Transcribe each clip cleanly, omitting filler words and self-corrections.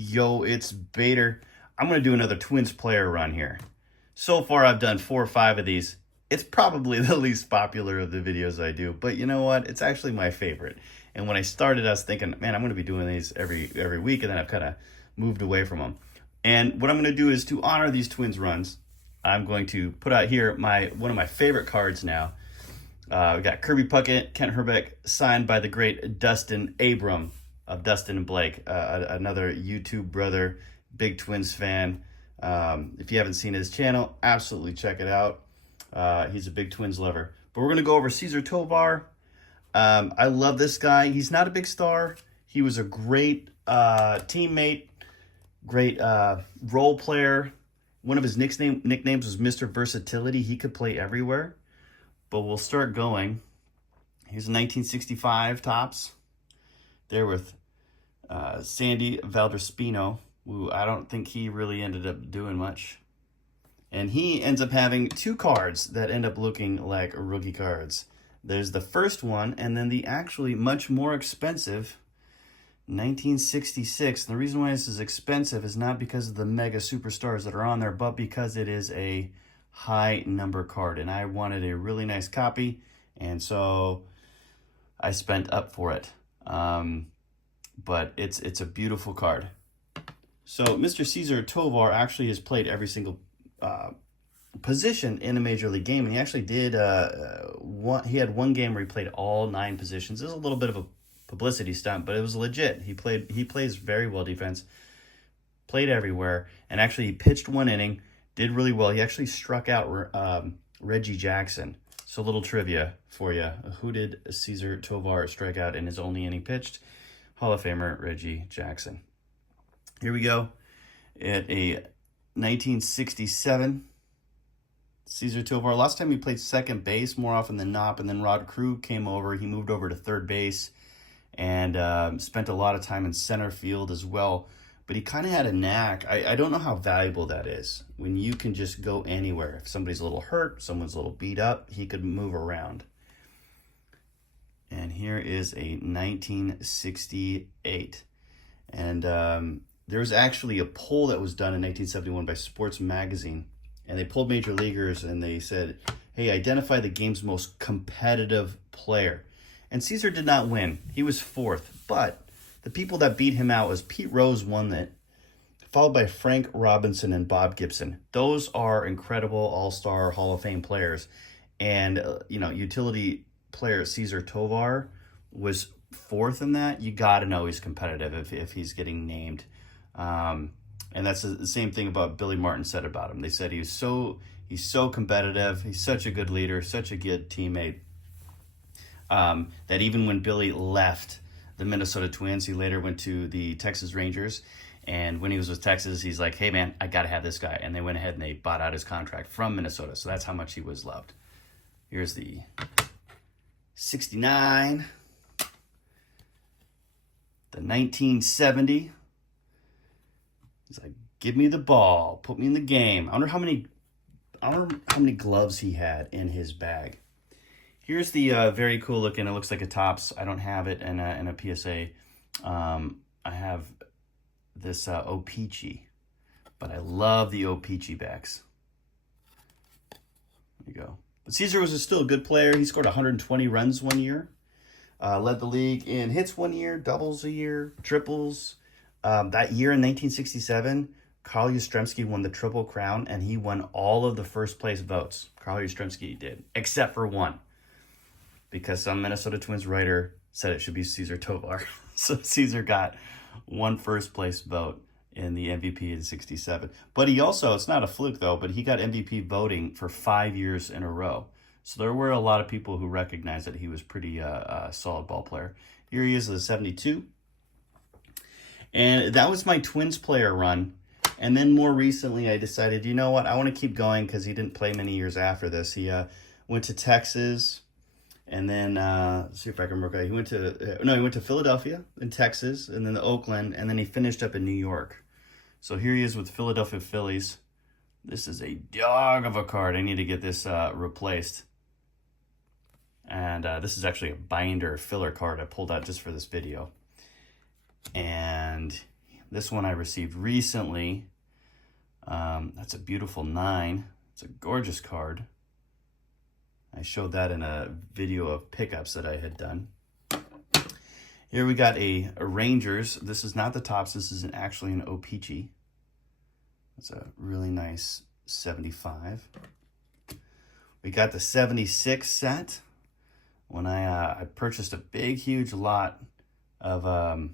Yo, it's Bader. I'm going to do another Twins player run here. So far, I've done 4 or 5 of these. It's probably the least popular of the videos I do, but you know what? It's actually my favorite. And when I started, I was thinking, man, I'm going to be doing these every week, and then I've kind of moved away from them. And what I'm going to do is to honor these Twins runs, I'm going to put out here one of my favorite cards now. We got Kirby Puckett, Kent Hrbek, signed by the great Dustin Abram of Dustin and Blake, another YouTube brother, big Twins fan. If you haven't seen his channel, absolutely check it out. He's a big Twins lover. But we're going to go over Cesar Tovar. I love this guy. He's not a big star. He was a great teammate, great role player. One of his nicknames was Mr. Versatility. He could play everywhere. But we'll start going. Here's a 1965 Topps. There with Sandy Valderspino, who I don't think he really ended up doing much. And he ends up having 2 cards that end up looking like rookie cards. There's the first one, and then the actually much more expensive 1966. The reason why this is expensive is not because of the mega superstars that are on there, but because it is a high number card. And I wanted a really nice copy, and so I spent up for it. But it's a beautiful card. So Mr. Cesar Tovar actually has played every single position in a major league game, and he actually did. He had one game where he played all 9 positions. It was a little bit of a publicity stunt, but it was legit. He plays very well defense, played everywhere, and actually he pitched 1 inning, did really well. He actually struck out Reggie Jackson. So a little trivia for you: who did Cesar Tovar strike out in his only inning pitched? Hall of Famer Reggie Jackson. Here we go at a 1967 Cesar Tovar. Last time he played second base more often than not, and then Rod Crew came over. He moved over to third base and spent a lot of time in center field as well. But he kind of had a knack. I don't know how valuable that is when you can just go anywhere. If somebody's a little hurt, someone's a little beat up, he could move around. And here is a 1968. And there was actually a poll that was done in 1971 by Sports Magazine. And they polled major leaguers and they said, hey, identify the game's most competitive player. And Cesar did not win. He was 4th. But the people that beat him out was Pete Rose won that, followed by Frank Robinson and Bob Gibson. Those are incredible all-star Hall of Fame players. And, utility player Cesar Tovar was 4th in that. You got to know he's competitive if he's getting named. And that's the same thing about Billy Martin said about him. They said he's so competitive. He's such a good leader, such a good teammate, that even when Billy left the Minnesota Twins, he later went to the Texas Rangers. And when he was with Texas, he's like, hey, man, I got to have this guy. And they went ahead and they bought out his contract from Minnesota. So that's how much he was loved. Here's the 69, the 1970. He's like, give me the ball, put me in the game. I wonder how many gloves he had in his bag. Here's the very cool looking. It looks like a Topps. I don't have it in a PSA. I have this O-Pee-Chee, but I love the O-Pee-Chee backs. There you go. But Cesar was still a good player. He scored 120 runs one year. Led the league in hits one year, doubles a year, triples. That year in 1967, Carl Yastrzemski won the Triple Crown, and he won all of the first place votes. Carl Yastrzemski did, except for one, because some Minnesota Twins writer said it should be Cesar Tovar. So Cesar got 1 first place vote in the MVP in 67. But he also, it's not a fluke though, but he got MVP voting for 5 years in a row. So there were a lot of people who recognized that he was pretty solid ball player. Here he is, the 72. And that was my Twins player run. And then more recently, I decided, you know what, I want to keep going because he didn't play many years after this. He went to Texas, and then let's see if I can remember. He went to Philadelphia and Texas, and then to Oakland, and then he finished up in New York. So here he is with Philadelphia Phillies. This is a dog of a card. I need to get this replaced. And this is actually a binder filler card I pulled out just for this video. And This one I received recently. That's a beautiful 9. It's a gorgeous card. I showed that in a video of pickups that I had done. Here we got a Rangers. This is not the Topps. This is actually an O-Pee-Chee. It's a really nice 75. We got the 76 set. When I purchased a big, huge lot of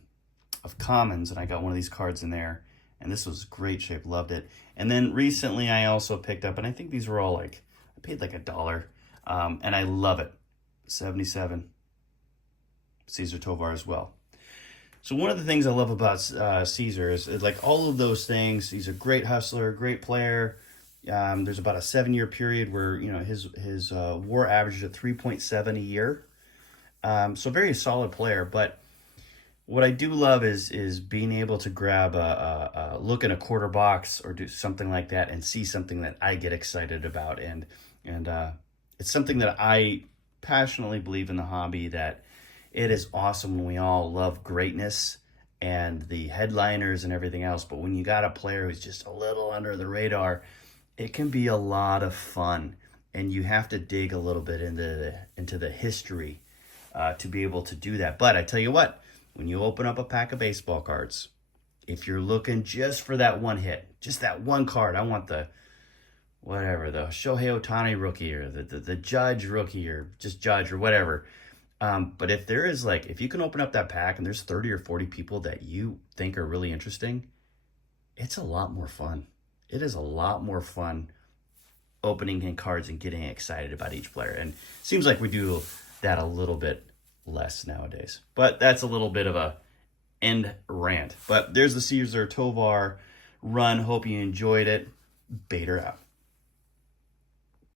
commons, and I got one of these cards in there, and this was great shape, loved it. And then recently I also picked up, and I think these were all like, I paid like $1, and I love it. 77 Cesar Tovar as well. So one of the things I love about Cesar is like all of those things. He's a great hustler, great player. There's about a 7-year period where, you know, his WAR averaged at 3.7 a year. So very solid player. But what I do love is being able to grab a look in a quarter box or do something like that and see something that I get excited about. And it's something that I passionately believe in the hobby, that it is awesome when we all love greatness and the headliners and everything else. But when you got a player who's just a little under the radar, it can be a lot of fun, and you have to dig a little bit into the history to be able to do that. But I tell you what, when you open up a pack of baseball cards, if you're looking just for that one hit, just that one card, I want the whatever, the Shohei Ohtani rookie or the Judge rookie or just Judge or whatever. But if there is like, if you can open up that pack and there's 30 or 40 people that you think are really interesting, it's a lot more fun. It is a lot more fun opening in cards and getting excited about each player. And it seems like we do that a little bit less nowadays. But that's a little bit of a end rant. But there's the Cesar Tovar run. Hope you enjoyed it. Bader out.